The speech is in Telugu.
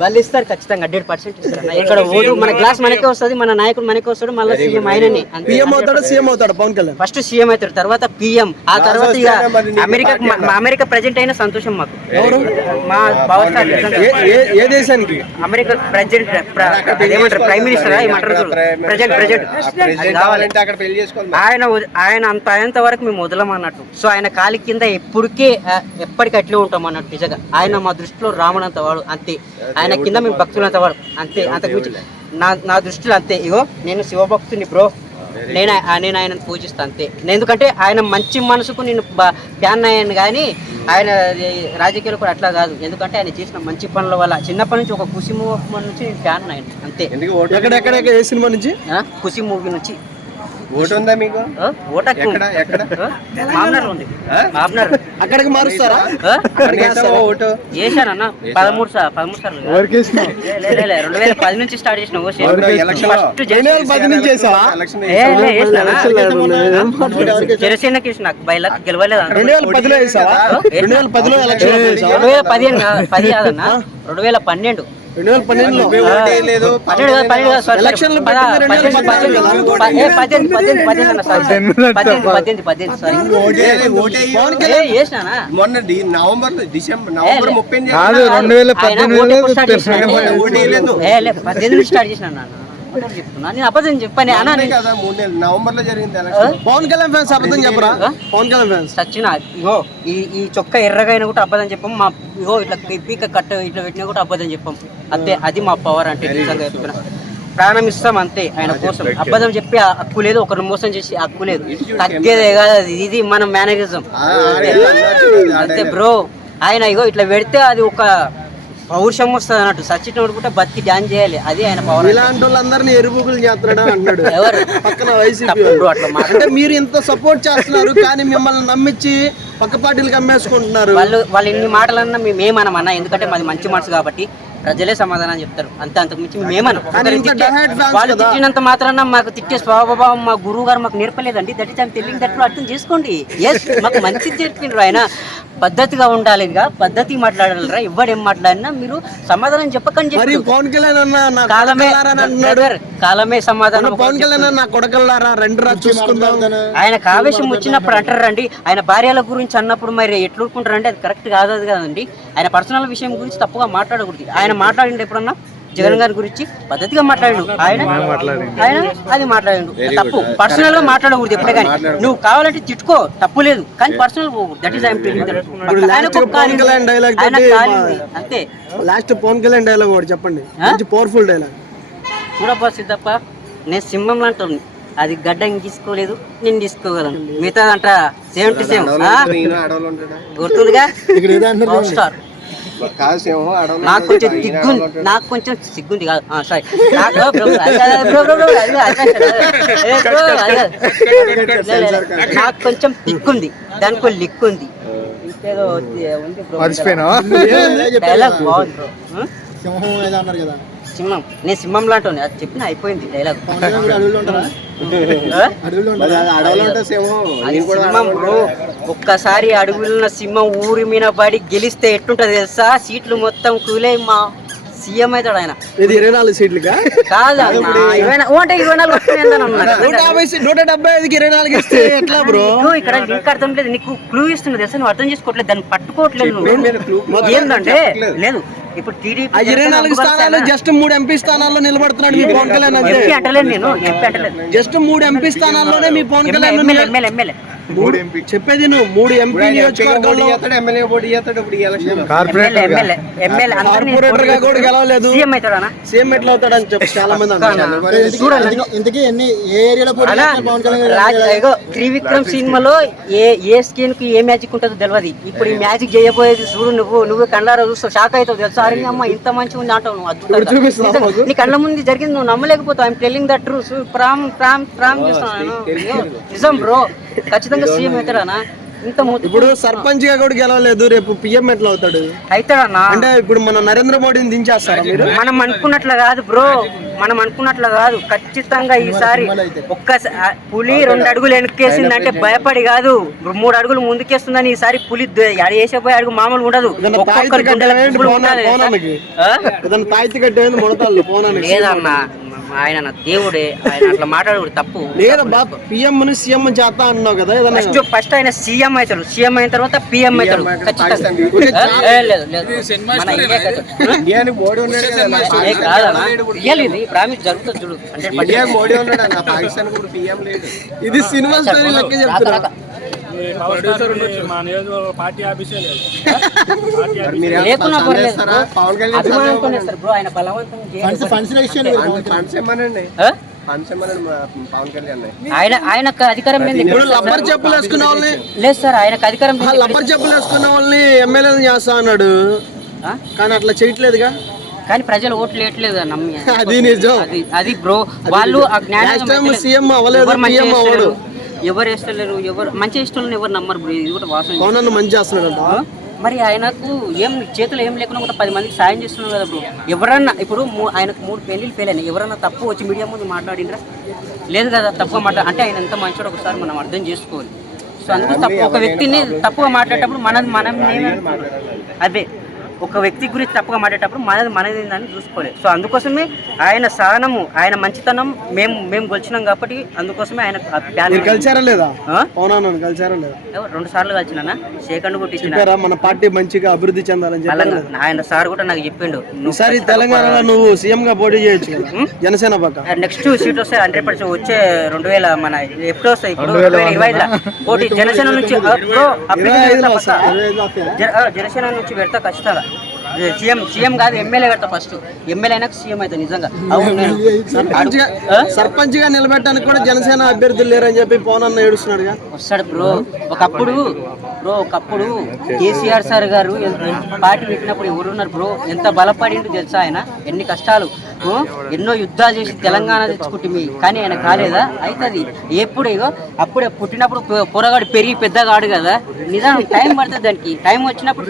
వాళ్ళు ఇస్తారు ఖచ్చితంగా 100% ఇస్తారు. ఇక్కడ ఓటు మన క్లాస్ మనకే వస్తుంది, మన నాయకుడు మనకే వస్తాడు, మళ్ళీ సీఎం ఆయనని. సీఎం అవుతాడు పవన్ కళ్యాణ్. ఫస్ట్ సీఎం అవుతాడు, తర్వాత పిఎం, ఆ తర్వాత ఇక అమెరికా ప్రెసిడెంట్ అయిన సంతోషం మాకు. మా పవర్ స్టార్ ఏ దేశానికి? అమెరికా ప్రెసిడెంట్ ఏమంటారు, ప్రైమ్ మినిస్టర్ ఏమంటారు, ప్రెసిడెంట్ ఆయన అంత అయ్యేంత వరకు మేము వదలమన్నట్టు. సో ఆయన కాలి కింద ఎప్పటికీ అట్లే ఉంటాం అన్నట్టు. నిజంగా ఆయన మా దృష్టిలో రాముడంత వాడు అంతే, ఆయన కింద మేము భక్తులంత వాడు అంతే. అంతకుమించి నా దృష్టిలో అంతే. ఇగో నేను శివభక్తుని బ్రో, నేను ఆయనను పూజిస్తాను అంతే. ఎందుకంటే ఆయన మంచి మనసుకు నేను ఫ్యాన్ అయ్యాను, కానీ ఆయన రాజకీయాలు కూడా అట్లా కాదు. ఎందుకంటే ఆయన చేసిన మంచి పనుల వల్ల చిన్నప్పటి నుంచి ఒక ఖుషి మూవీ నుంచి నేను ఫ్యాన్ అయ్యాను అంతే. ఎక్కడెక్కడ ఏ సినిమా నుంచి? ఖుషి మూవీ నుంచి. ఓటు ఉందా మీకు? మామనార్ ఉంది, మామనార్. అక్కడికి మారుస్తారా? ఓటు చేశానన్న 13 సార్లు. 2010 నుంచి స్టార్ట్ చేసిన. జనసేనకి నాకు బయలకు గెలవలేదు. 2010 కాదన్నా, 2012. 2012 మొన్న నవంబర్ 18 స్టార్ట్ చేసిన. నేను అబద్ధం చెప్పాను నవంబర్ లో జరిగింది. పవన్ కళ్యాణ్ ఫ్యాన్స్ అబద్ధం చెప్పరా? పవన్ కళ్యాణ్ ఫ్యాన్స్ సచిన ఇగో ఈ చొక్క ఎర్రగా అయినా కూడా అబద్ధం చెప్పాం. మా ఇగో ఇట్లా పీక కట్ట ఇట్లా పెట్టినా కూడా అబద్ధం చెప్పాం అంతే. అది మా పవర్ అంటే. నిజంగా చెప్తున్నా, ప్రాణం ఇస్తాం అంతే ఆయన కోసం. అబద్ధం చెప్పి హక్కు లేదు, ఒకరిని మోసం చేసి హక్కు లేదు. తగ్గేదే కాదు, ఇది మన మేనేజం అంతే బ్రో. ఆయన ఇగో ఇట్లా పెడితే అది ఒక పౌరుషం వస్తుంది అన్నట్టు. సచ్చినోడు కూడా బతికి డ్యాన్స్ చేయాలి, అది ఆయన పవర్. ఇలాంటి వాళ్ళందరినీ ఎరుపుకులు చేస్తున్నాడు అంటాడు ఎవరు పక్కన వైసీపీ. అంటే మీరు ఇంత సపోర్ట్ చేస్తున్నారు, కానీ మిమ్మల్ని నమ్మించి పక్క పార్టీలకు అమ్మేసుకుంటున్నారు. వాళ్ళు ఎన్ని మాటలన్నా మేమేమనమన్నా, ఎందుకంటే మాది మంచి మనసు కాబట్టి ప్రజలే సమాధానం చెప్తారు అంతే. అంతకు మించి మేమేమను. వాళ్ళు తిట్టినంత మాత్రాన మాకు తిట్టే స్వభావం మా గురువు గారు మాకు నేర్పలేదండి. That is I'm telling that. అర్థం చేసుకోండి. ఎస్, మాకు మంచిది చెప్పిండ్రు ఆయన. పద్ధతిగా ఉండాలి, పద్ధతి మాట్లాడాలరా. ఎవడేం మాట్లాడినా మీరు సమాధానం చెప్పకండి. కాలమే సమాధానం. పవన్ కళ్యాణ్ నా కొడకల్లారా రండి చూసుకుందాం. ఆయనకు ఆవేశం వచ్చినప్పుడు అంటారండి. ఆయన భార్యల గురించి అన్నప్పుడు మరి ఎట్లుకుంటారండి, అది కరెక్ట్ కాదు కదండి. ఆయన పర్సనల్ విషయం గురించి తప్పుగా మాట్లాడకూడదు. ఆయన మాట్లాడిండు ఎప్పుడన్నా జగన్ గారి గురించి పద్ధతిగా మాట్లాడు. ఆయన అది మాట్లాడిండు. తప్పు పర్సనల్ గా మాట్లాడకూడదు ఎప్పుడే. కానీ నువ్వు కావాలంటే తిట్టుకో, తప్పు లేదు, కానీ పర్సనల్ పోకూడదు. That is I'm telling. అంతే. లాస్ట్ పవన్ కళ్యాణ్ డైలాగ్ ఒకటి చెప్పండి, మంచి పవర్ఫుల్ డైలాగ్. చూడబ్బా సిద్ధప్ప, నేను సింహం లాంటి, అది గడ్డం తీసుకోలేదు, నేను తీసుకోగలను. మిగతాదంట సేమ్ టు సేమ్. గుర్తుందిగా స్టార్. నాకు కొంచెం సిగ్గుంది కాదు, సారీ, నాకు కొంచెం తిక్కుంది, దానికి లిక్ ఉంది, ఇంకేదో ఉంది. డైలాగ్ బాగుంది బ్రో. సింహం, నేను సింహం లాంటి అది చెప్పిన అయిపోయింది డైలాగ్. సింహం బ్రో, ఒక్కసారి అడుగులున్న సింహం ఊరి మీద పడి గెలిస్తే ఎట్టుంటది తెలుసా? సీట్లు మొత్తం కూలే మా సీఎం అవుతాడు ఆయన. 24 సీట్లు కాదు, 175 ఇస్తే ఎట్లా బ్రో? ఇక్కడ లింక్ అర్థం లేదు, నీకు క్లూ ఇస్తున్నా తెలుసా? నువ్వు అర్థం చేసుకోవట్లేదు, దాన్ని పట్టుకోవట్లేదు. ఏంటంటే లేదు, ఇప్పుడు టీడీపీ 24 స్థానాలు జస్ట్ 3 ఎంపీ స్థానాల్లో నిలబడుతున్నాడు మీ పవన్ కళ్యాణ్. ఎంపీ అంటలేదు నేను, ఎంపీ అంటలేదు. జస్ట్ 3 ఎంపీ స్థానాల్లోనే మీ పవన్ కళ్యాణ్ ఎమ్మెల్యే చెప్పేది నువ్వు. 3 ఎంపీ నియోజకవర్గాల్లో కార్పొరేటర్ గా కూడా గెలవలేదు, సీఎం ఎట్లా అవుతాడు అని చెప్పి చాలా మంది అంటారు. ఇంతకీ ఏ ఏరియాలో త్రివిక్రమ్ సినిమాలో ఏ స్కీన్ కి ఏ మ్యాజిక్ ఉంటుందో తెలియదు. ఇప్పుడు ఈ మ్యాజిక్ చేయబోయేది చూడు, నువ్వు కళ్ళారా చూస్తావు, షాక్ అవుతావు తెలుసా? అరే అమ్మ ఇంత మంచిగా ఉంది అంటావు నువ్వు. అద్భుతం, నీ కళ్ళ ముందు జరిగింది, నువ్వు నమ్మలేకపోతావు. I'm telling that true. ప్రామ్ చేస్తున్నాను, నిజం బ్రో. ఖచ్చితంగా సీఎం అవుతాడా? ఇంత ఇప్పుడు సర్పంచ్ గా కూడా గెలవలేదు, రేపు పిఎం ఎట్లా అవుతాడు? అవుతాడన్నా. అంటే ఇప్పుడు మన నరేంద్ర మోడీని దించేస్తారా మీరు? మనం అనుకున్నట్లు కాదు బ్రో, మనం అనుకున్నట్లు కాదు. ఖచ్చితంగా ఈసారి పులి 2 అడుగులు వెనక్కేసిందంటే భయపడి కాదు, 3 అడుగులు ముందుకేస్తుందని ఈసారి పులి వేసేపోయే అడుగు మామూలు ఉండదు. లేదన్నా, ఆయన దేవుడే, ఆయన అట్లా మాట్లాడు తప్పు లేదా? పిఎం సీఎం చేస్తా అన్నావు కదా, ఫస్ట్ ఆయన సీఎం అవుతాడు, సీఎం అయిన తర్వాత పిఎం అవుతాడు ఖచ్చితంగా. ప్రామిస్ జరుగుతుంది చూడు. ఇది సినిమా స్టోరీ లెక్క చెప్తున్నా. లేకున్నా పర్లేదు బ్రో, ఆయన ఆయనకు అధికారం లబ్బర్ చెప్పులు వేసుకున్న వాళ్ళని లేదు సార్, ఆయనకు అధికారం లబ్బర్ చెప్పులు వేసుకున్న వాళ్ళని ఎమ్మెల్యేలు చేస్తా అన్నాడు, కానీ అట్లా చేయట్లేదుగా. కానీ ప్రజలు ఓట్లు వేయట్లేదు నమ్మి. అది నిజం. అది బ్రో, వాళ్ళు ఆ జ్ఞానం సీఎం అవ్వలేదు, ఎవరు వేస్తలేరు, ఎవరు మంచి ఇష్టం ఎవరు నమ్మరు బ్రో. ఇది కూడా వాసన మంచి చేస్తున్నాడు. మరి ఆయనకు ఏం చేతులు ఏం లేకుండా కూడా 10 మందికి సాయం చేస్తున్నారు కదా బ్రో. ఎవరన్నా ఇప్పుడు ఆయనకు 3 పెళ్లిళ్ళు ఫెయిల్ అయినాయి, ఎవరన్నా తప్పు వచ్చి మీడియా ముందు మాట్లాడిండ్రా? లేదు కదా, తప్పుగా అంటే ఆయన ఎంత మంచోడు ఒకసారి మనం అర్థం చేసుకోవాలి. సో అందుకు ఒక వ్యక్తిని తప్పుగా మాట్లాడేటప్పుడు మనం అదే ఒక వ్యక్తి గురించి తప్పుగా మాట్లాడేటప్పుడు మనది అని చూసుకోలేదు. సో అందుకోసమే ఆయన సహనము, ఆయన మంచితనం మేము గెలిచినాం కాబట్టి అందుకోసమే ఆయన కలిసారా లేదా? 2 సార్లు కలిసినా, సెకండ్ కొట్టించిన. మన పార్టీ మంచిగా అభివృద్ధి చెందాలని చెప్పి ఆయన సార్ కూడా నాకు చెప్పిండు, ఈసారి తెలంగాణలో నువ్వు సీఎం గా పోటీ చేయొచ్చు జనసేన పక్క. నెక్స్ట్ సీట్ వస్తే 100% వచ్చే 2000 మన ఎప్పుడు వస్తాయి, ఇప్పుడు 2025 పోటీ జనసేన నుంచి జనసేన నుంచి పెడతా ఖచ్చితంగా. సీఎం కాదు, ఎమ్మెల్యే పెడతా. ఫస్ట్ ఎమ్మెల్యే అయినాక సీఎం అయితే నిజంగా. సర్పంచ్ గా నిలబెట్టడానికి కూడా జనసేన అభ్యర్థులు లేరని చెప్పి పవన్ అన్న ఏడుస్తున్నాడు. వస్తాడు బ్రో. ఒకప్పుడు కేసీఆర్ సార్ గారు పార్టీ పెట్టినప్పుడు ఎవరున్నారు బ్రో? ఎంత బలపడిండు తెలుసా ఆయన? ఎన్ని కష్టాలు, ఎన్నో యుద్ధాలు చేసి తెలంగాణ తెచ్చుకుంటుంది. కానీ ఆయన కాలేదా? అవుతుంది ఎప్పుడు. అప్పుడే పుట్టినప్పుడు పొరగాడు పెరిగి పెద్దగాడు కదా, నిజాం టైం పడుతుంది దానికి. టైం వచ్చినప్పుడు